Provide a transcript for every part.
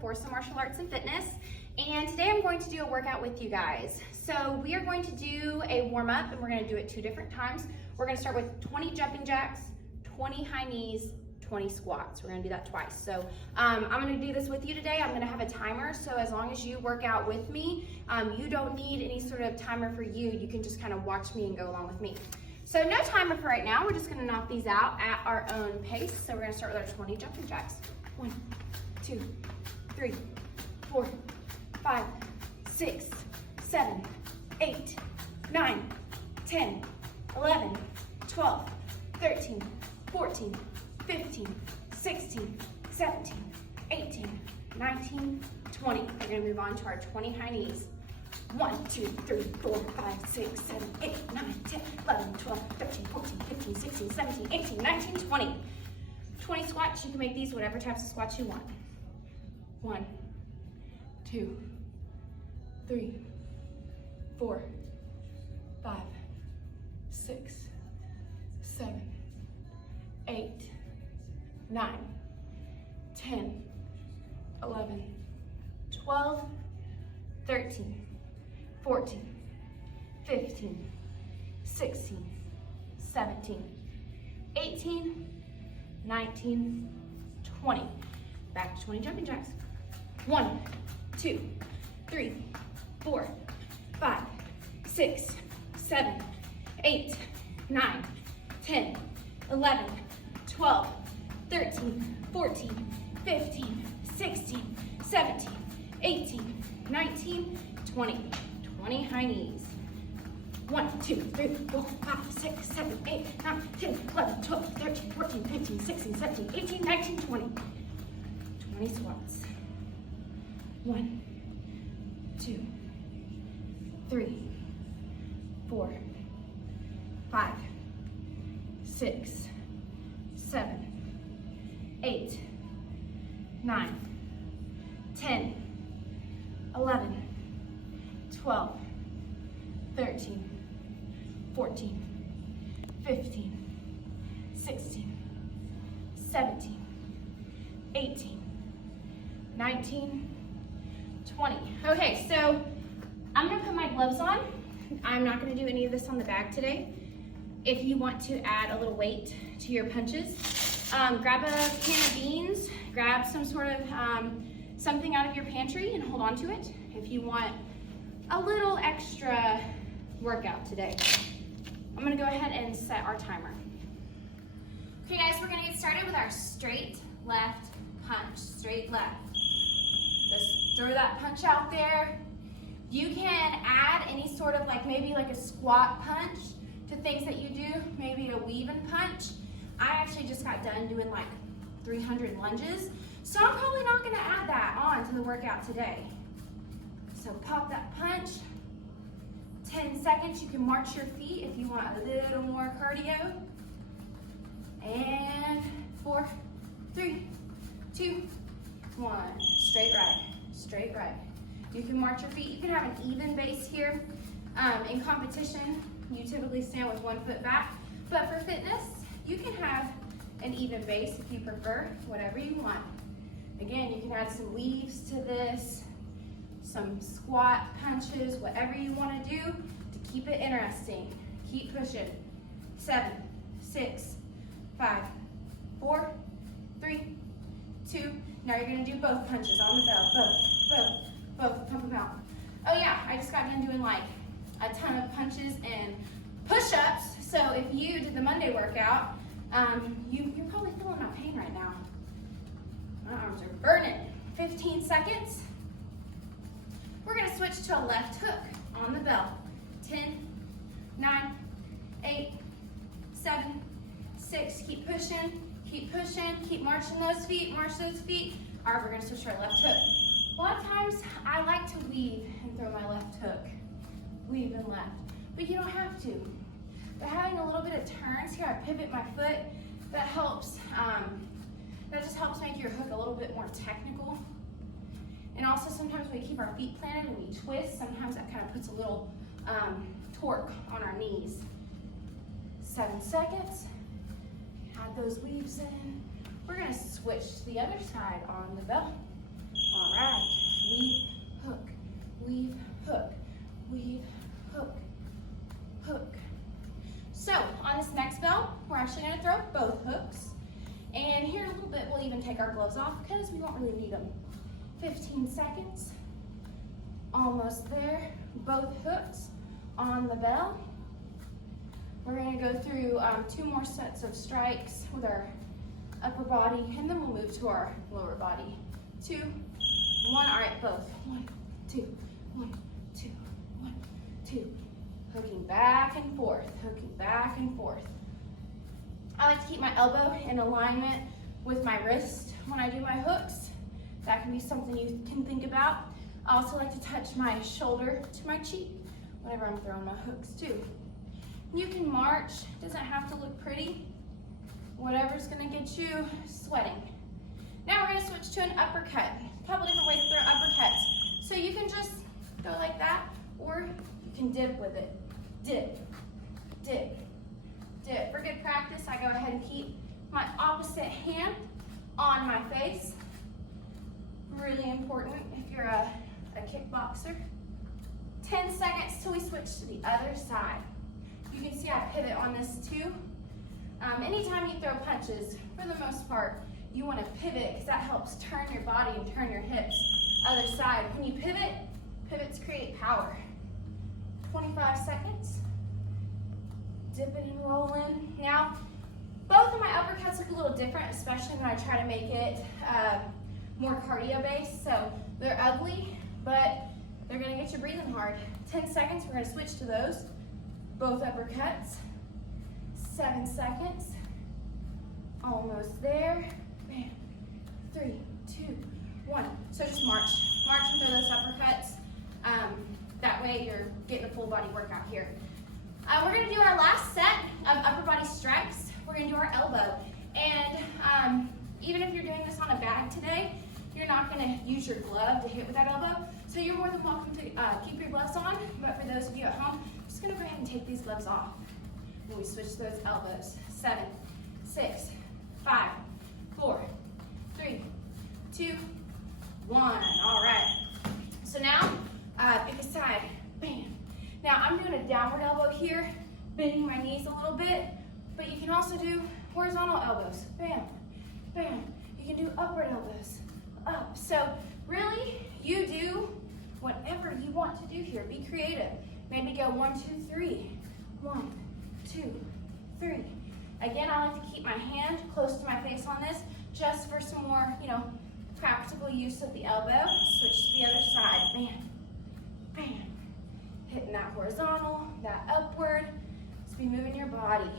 for some martial arts and fitness, and today I'm going to do a workout with you guys. So we are going to do a warm-up, and we're going to do it 2 different times. We're going to start with 20 jumping jacks, 20 high knees, 20 squats. We're going to do that twice. So I'm going to do this with you today. I'm going to have a timer, so as long as you work out with me, you don't need any sort of timer for you. You can just kind of watch me and go along with me. So no timer for right now. We're just going to knock these out at our own pace. So we're going to start with our 20 jumping jacks. 1, 2, 3, 4, 5, 6, 7, 8, 9, 10, 11, 12, 13, 14, 15, 16, 17, 18, 19, 20. We're going to move on to our 20 high knees. 1, 2, 3, 4, 5, 6, 7, 8, 9, 10, 11, 12, 13, 14, 15, 16, 17, 18, 19, 20. 20 squats. You can make these whatever types of squats you want. 1, 2, 3, 4, 5, 6, 7, 8, 9, 10, 11, 12, 13, 14, 15, 16, 17, 18, 19, 20. Back to 20 jumping jacks. 1, 2, 3, 4, 5, 6, 7, 8, 9, 10, 11, 12, 13, 14, 15, 16, 17, 18, 19, 20. 20 high knees. 1, 2, 3, 4, 5, 6, 7, 8, 9, 10, 11, 12, 13, 14, 15, 16, 17, 18, 19, 20. 20 squats. 1, 2, 3, 4, 5, 6, 7, 8, 9, 10, 11, 12, 13, 14, 15, 16, 17, 18, 19, 20. Okay, so I'm gonna put my gloves on. I'm not gonna do any of this on the bag today. If you want to add a little weight to your punches, grab a can of beans, grab some sort of something out of your pantry and hold on to it if you want a little extra workout today. I'm gonna go ahead and set our timer. Okay guys, we're gonna get started with our straight left punch, straight left. Just throw that punch out there. You can add any sort of maybe a squat punch to things that you do, maybe a weave and punch. I actually just got done doing 300 lunges, so I'm probably not gonna add that on to the workout today. So pop that punch, 10 seconds. You can march your feet if you want a little more cardio. And 4, 3, 2, 1. Straight right, straight right. You can march your feet. You can have an even base here. In competition, you typically stand with 1 foot back, but for fitness, you can have an even base if you prefer, whatever you want. Again, you can add some weaves to this, some squat punches, whatever you want to do to keep it interesting. Keep pushing. 7, 6, 5, 4, 3, 2. Now you're going to do both punches on the bell. Both. Pump them out. Oh yeah, I just got done doing a ton of punches and push-ups. So if you did the Monday workout, you're probably feeling my pain right now. My arms are burning. 15 seconds. We're gonna switch to a left hook on the bell. 10, 9, 8, 7, 6. Keep pushing, keep marching those feet, march those feet. All right, we're gonna switch to our left hook. A lot of times I like to weave and throw my left hook. Weave and left, but you don't have to. But having a little bit of turns here, I pivot my foot, that helps, that just helps make your hook a little bit more technical. And also sometimes when we keep our feet planted and we twist, sometimes that kind of puts a little torque on our knees. 7 seconds, add those weaves in. We're gonna switch to the other side on the bell. All right. Weave, hook, weave, hook, weave, hook, hook. So on this next bell, we're actually gonna throw both hooks. And here in a little bit, we'll even take our gloves off because we won't really need them. 15 seconds, almost there. Both hooks on the bell. We're gonna go through 2 more sets of strikes with our upper body, and then we'll move to our lower body. 2, 1, all right, both. 1, 2, 1, 2, 1, 2. Hooking back and forth, hooking back and forth. I like to keep my elbow in alignment with my wrist when I do my hooks. That can be something you can think about. I also like to touch my shoulder to my cheek whenever I'm throwing my hooks too. You can march, doesn't have to look pretty. Whatever's gonna get you sweating. Now we're gonna switch to an uppercut. A couple different ways to throw uppercuts. So you can just go like that, or you can dip with it. Dip, dip, dip. For good practice, I go ahead and keep my opposite hand on my face. Really important if you're a kickboxer. 10 seconds till we switch to the other side. You can see I pivot on this too. Anytime you throw punches, for the most part, you want to pivot because that helps turn your body and turn your hips. Other side. When you pivot, pivots create power. 25 seconds. Dipping and rolling. Now, both of my uppercuts look a little different, especially when I try to make it more cardio based. So they're ugly, but they're gonna get you breathing hard. 10 seconds, we're gonna switch to those. Both uppercuts. 7 seconds. Almost there. Bam. 3, 2, 1. So just march. March into those uppercuts. That way you're getting a full body workout here. We're gonna do our last set of upper body strikes. We're gonna do our elbow. And even if you're doing this on a bag today, you're not gonna use your glove to hit with that elbow. So you're more than welcome to keep your gloves on, but for those of you at home, I'm just gonna go ahead and take these gloves off when we switch those elbows. 7, 6, 5, 4, 3, 2, 1. All right. So now, pick a side. Bam. Now I'm doing a downward elbow here, bending my knees a little bit, but you can also do horizontal elbows. Bam, bam. You can do upward elbows, up. So really, you do whatever you want to do here. Be creative. Maybe go 1, 2, 3. 1, 2, 3. Again, I like to keep my hand close to my face on this, just for some more, practical use of the elbow. Switch to the other side. Bam, bam. Hitting that horizontal, that upward. Just be moving your body.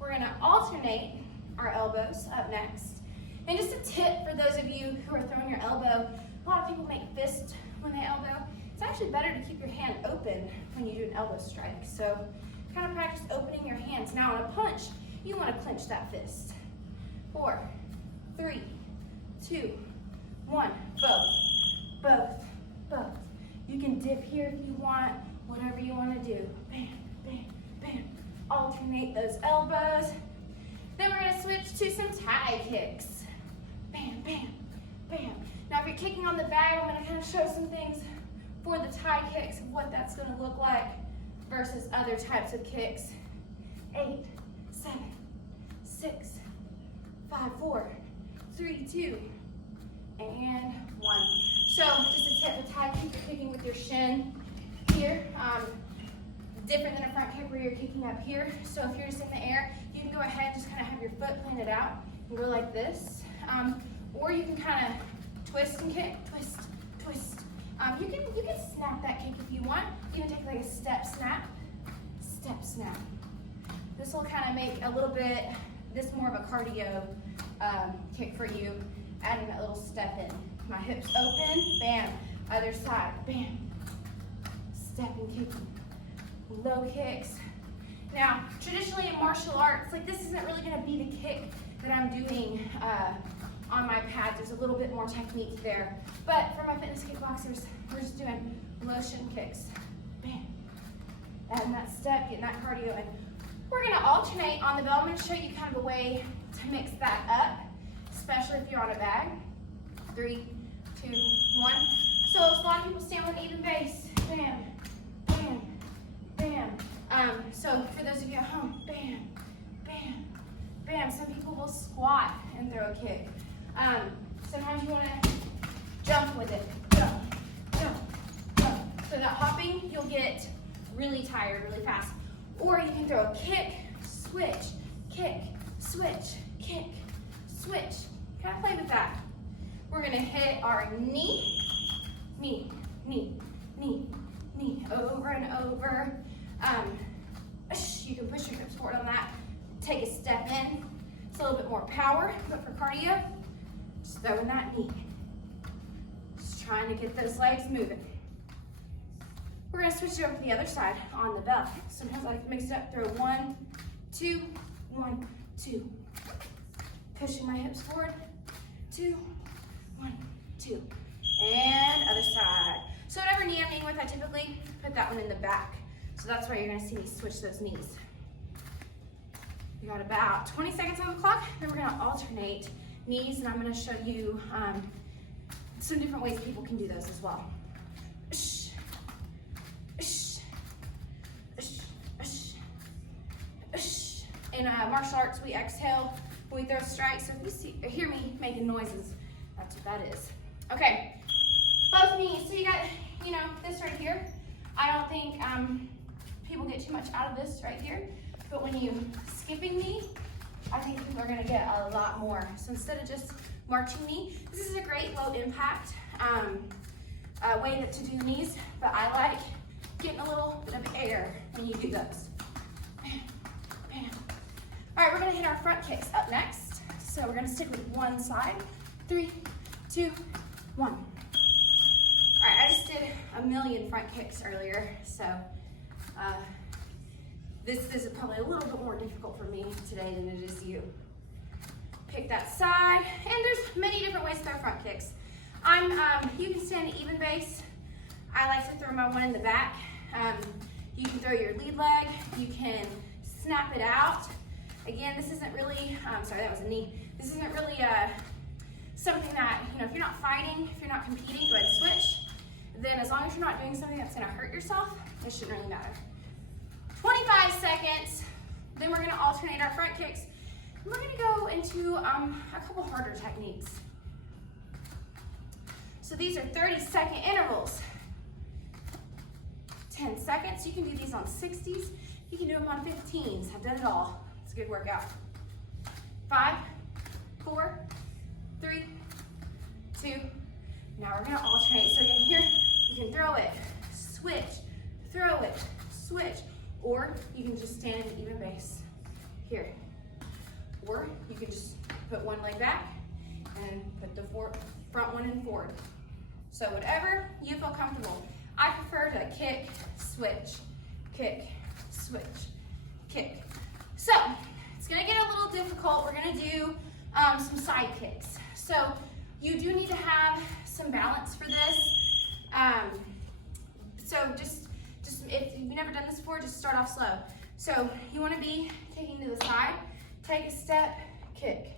We're gonna alternate our elbows up next. And just a tip for those of you who are throwing your elbow, a lot of people make fists when they elbow. It's actually better to keep your hand open when you do an elbow strike. So kind of practice opening your hands. Now on a punch, you want to clench that fist. 4, 3, 2, 1. Both, both, both. You can dip here if you want, whatever you want to do. Bam, bam, bam. Alternate those elbows. Then we're going to switch to some tie kicks. Bam, bam, bam. Now if you're kicking on the bag, I'm going to kind of show some things for the tie kicks, what that's going to look like versus other types of kicks. 8, 7, 6, 5, 4, 3, 2, and 1. So just a tip, a tie kick, you're kicking with your shin here. Different than a front kick where you're kicking up here. So if you're just in the air, you can go ahead and just kind of have your foot planted out and go like this. Or you can kind of twist and kick, twist, twist. You can snap that kick if you want. You can take like a step snap, step snap. This will kind of make a little bit, this more of a cardio kick for you, adding that little step in. My hips open, bam, other side, bam. Step and kick, low kicks. Now, traditionally in martial arts, like this isn't really gonna be the kick that I'm doing on my pads. There's a little bit more technique there. But for my fitness kickboxers, we're just doing motion kicks. Bam. Adding that step, getting that cardio in. We're gonna alternate on the bell. I'm gonna show you kind of a way to mix that up, especially if you're on a bag. 3, 2, 1. So a lot of people stand with an even base. Bam, bam, bam. So for those of you at home, bam, bam, bam. Some people will squat and throw a kick. Sometimes you want to jump with it. Jump, jump, jump. So that hopping, you'll get really tired really fast. Or you can throw a kick, switch, kick, switch, kick, switch. Kind of play with that. We're gonna hit our knee, knee, knee, knee, knee, over and over. You can push your hips forward on that. Take a step in. It's a little bit more power, but for cardio, just throw in that knee. Just trying to get those legs moving. We're gonna switch it over to the other side on the bell. Sometimes I like to mix it up, throw 1, 2, 1, 2. Pushing my hips forward, 2, 1, 2. And other side. So whatever knee I'm kneeing with, I typically put that one in the back. So that's why you're gonna see me switch those knees. We got about 20 seconds on the clock, then we're gonna alternate knees, and I'm gonna show you some different ways people can do those as well. In martial arts, we exhale when we throw strikes. So if you hear me making noises, that's what that is. Okay, both knees. So you got, this right here. I don't think people get too much out of this right here, but when you skipping knee, I think people are gonna get a lot more. So instead of just marching knee, this is a great low impact way to do knees, but I like getting a little bit of air when you do those. Bam, bam. All right, we're gonna hit our front kicks up next. So we're gonna stick with one side. 3, 2, 1. All right, I just did a million front kicks earlier, so this is probably a little bit more difficult for me today than it is you. Pick that side, and there's many different ways to throw front kicks. You can stand an even base. I like to throw my one in the back. You can throw your lead leg. You can snap it out. Again, this isn't really, sorry, that was a knee. This isn't really something that, if you're not fighting, if you're not competing, go ahead and switch. Then as long as you're not doing something that's gonna hurt yourself, it shouldn't really matter. 25 seconds, then we're gonna alternate our front kicks. And we're gonna go into a couple harder techniques. So these are 30-second intervals. 10 seconds, you can do these on 60s. You can do them on 15s, I've done it all. It's a good workout. 5, 4, 3, 2. Now we're gonna alternate. So again, here, you can throw it, switch, throw it, switch, or you can just stand in even base. Here. Or you can just put one leg back and put the front one in forward. So whatever you feel comfortable. I prefer to kick, switch, kick, switch, kick. So it's gonna get a little difficult. We're gonna do some side kicks. So you do need to have some balance for this. So just if you've never done this before, just start off slow. So you wanna be kicking to the side, take a step, kick.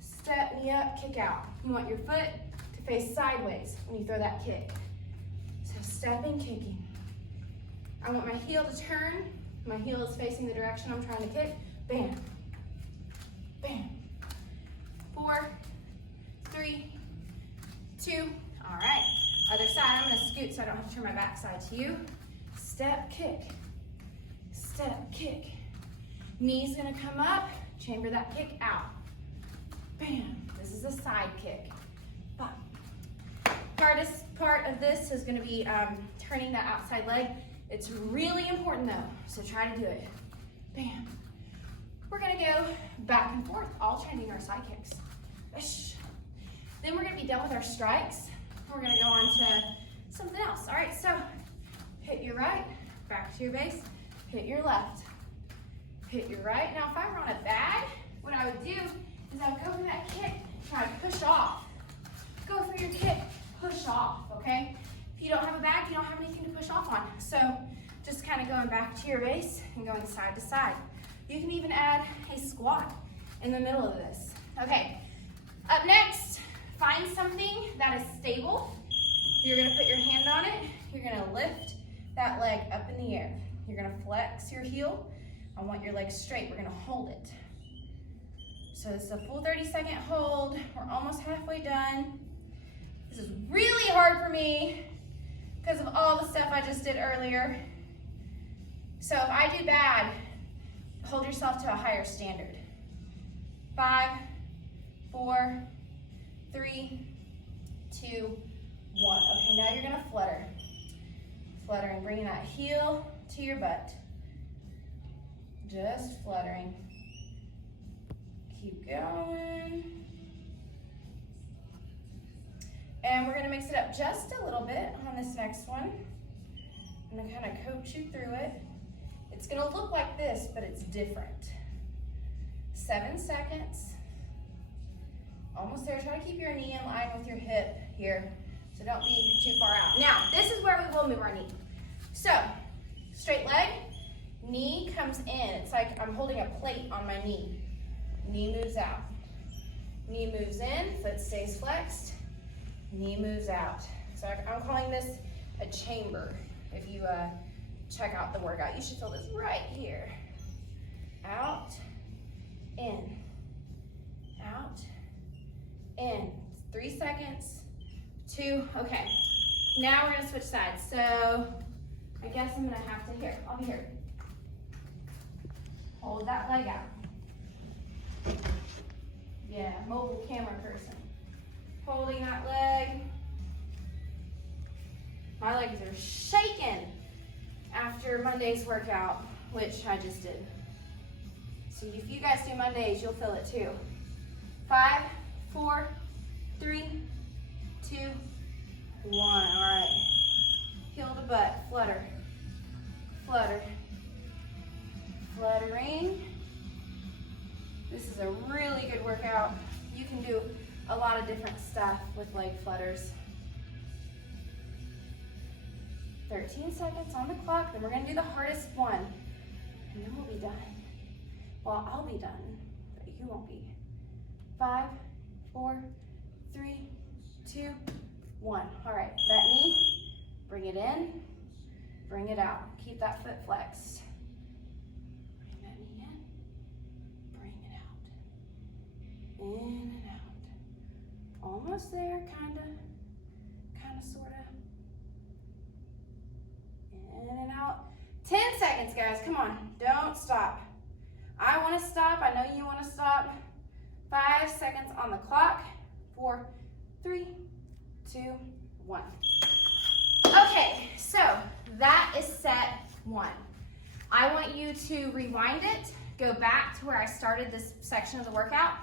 Step, knee up, kick out. You want your foot to face sideways when you throw that kick. So stepping, kicking. I want my heel to turn. My heel is facing the direction I'm trying to kick. Bam, bam. 4, 3, 2. All right. Other side, I'm gonna scoot so I don't have to turn my back side to you. Step, kick. Step, kick. Knee's gonna come up, chamber that kick out. Bam. This is a side kick. Bam. Hardest part of this is gonna be turning that outside leg. It's really important though, so try to do it. Bam. We're gonna go back and forth, alternating our side kicks. Then we're gonna be done with our strikes. We're gonna go on to something else. All right, so hit your right, back to your base, hit your left, hit your right. Now if I were on a bag, what I would do is I would go for that kick, try to push off. Go for your kick, push off, okay? If you don't have a bag, you don't have anything to push off on. So just kind of going back to your base and going side to side. You can even add a squat in the middle of this. Okay, up next, find something that is stable, you're gonna put your hand on it, you're gonna lift that leg up in the air. You're gonna flex your heel. I want your leg straight, we're gonna hold it. So this is a full 30-second hold. We're almost halfway done. This is really hard for me because of all the stuff I just did earlier. So if I do bad, hold yourself to a higher standard. 5, 4, 3, 2, 1. Okay, now you're gonna flutter. Fluttering, bringing that heel to your butt. Just fluttering. Keep going. And we're gonna mix it up just a little bit on this next one. I'm gonna kind of coach you through it. It's gonna look like this, but it's different. 7 seconds. Almost there. Try to keep your knee in line with your hip here, so don't be too far out. Now, this is where we will move our knee. So, straight leg, knee comes in. It's like I'm holding a plate on my knee. Knee moves out. Knee moves in, foot stays flexed. Knee moves out. So I'm calling this a chamber. If you check out the workout, you should feel this right here. Out, in, out, in. 3 seconds, 2, okay. Now we're gonna switch sides. So I guess I'm gonna have to, here, I'll be here. Hold that leg out. Yeah, mobile camera person. Holding that leg. My legs are shaking after Monday's workout, which I just did. So if you guys do Mondays, you'll feel it too. 5, 4, 3, 2, 1. All right. Heel to butt, flutter, flutter, fluttering. This is a really good workout. You can do a lot of different stuff with leg flutters. 13 seconds on the clock, then we're gonna do the hardest one. And then we'll be done. Well, I'll be done, but you won't be. 5, 4, 3, 2, 1. All right, that knee, bring it in, bring it out. Keep that foot flexed. Bring that knee in, bring it out. In and out. Almost there, kinda, sorta. In and out. 10 seconds, guys, come on, don't stop. I wanna stop, I know you wanna stop. 5 seconds on the clock. 4, 3, 2, 1. Okay, so that is set 1. I want you to rewind it, go back to where I started this section of the workout,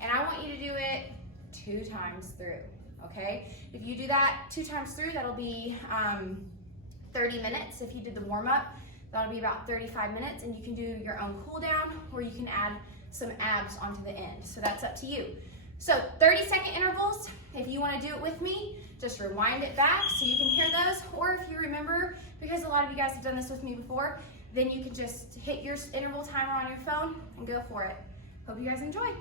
and I want you to do it 2 times through, okay? If you do that 2 times through, that'll be 30 minutes. If you did the warm-up, that'll be about 35 minutes, and you can do your own cool down, or you can add some abs onto the end. So that's up to you. So 30-second intervals. If you want to do it with me, just rewind it back so you can hear those. Or if you remember, because a lot of you guys have done this with me before, then you can just hit your interval timer on your phone and go for it. Hope you guys enjoy.